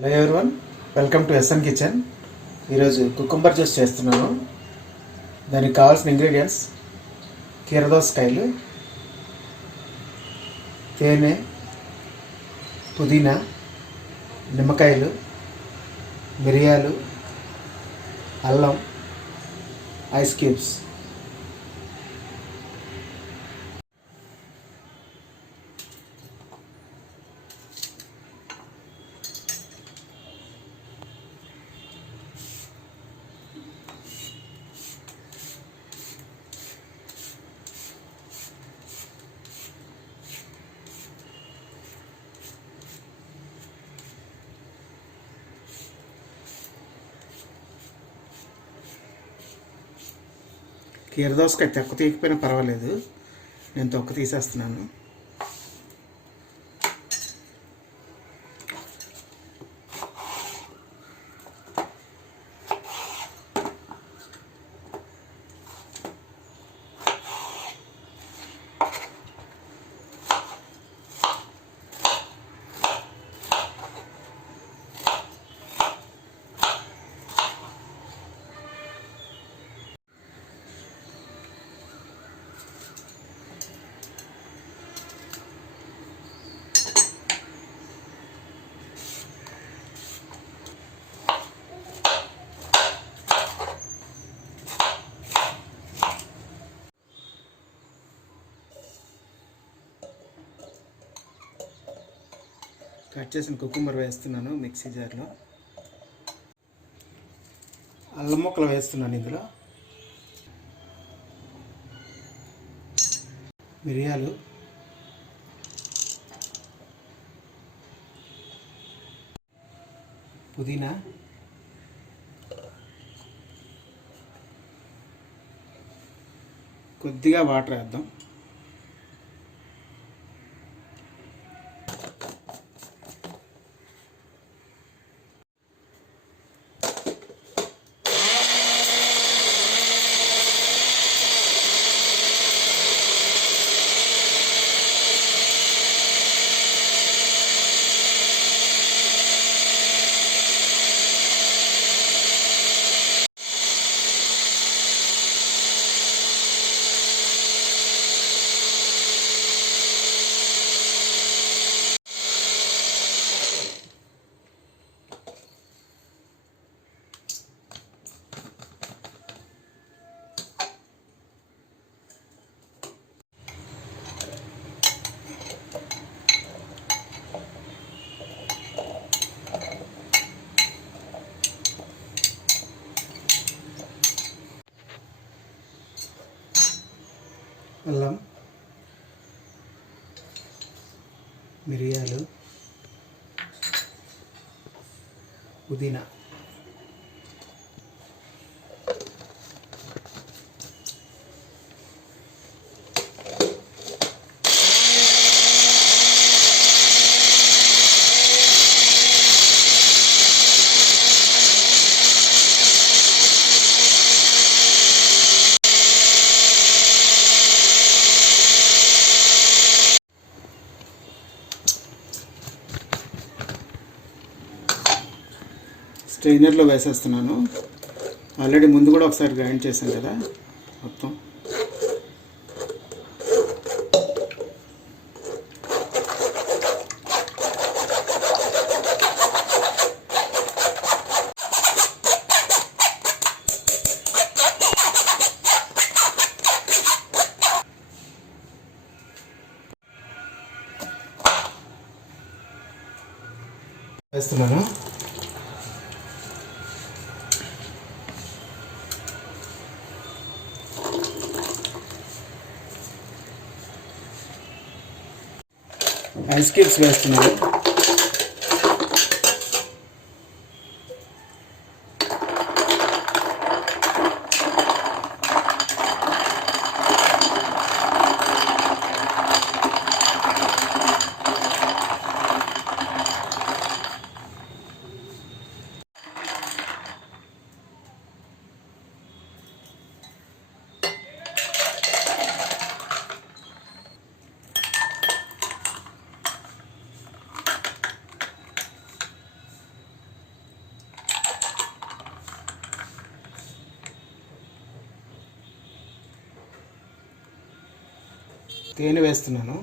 Hello everyone, welcome to SN kitchen. ఈరోజు cucumber juice చేస్తున్నాను. దానికి కావాల్సిన ఇంగ్రీడియంట్స్: కీరదోసకాయలు, తేనె, పుదీనా, నిమ్మకాయలు, మిరియాలు, అల్లం, ఐస్ క్యూబ్స్. కీరదోసకాయ తొక్క తీయకపోయినా పర్వాలేదు, నేను తొక్క తీసేస్తున్నాను. కట్ చేసిన కుకుంబర్ వేస్తున్నాను మిక్సీ జార్లో. అల్లం ముక్కలు వేస్తున్నాను ఇందులో. మిరియాలు, పుదీనా, కొద్దిగా వాటర్ వేద్దాం. అల్లం, మిరియాలు, పుదీనా, స్ట్రైనర్లో వేసేస్తున్నాను. ఆల్రెడీ ముందు కూడా ఒకసారి గ్రైండ్ చేశాను కదా మొత్తం. వేస్తున్నాను. ఐస్ క్యూబ్స్ వేస్తున్నాను. తేనె వేస్తున్నాను.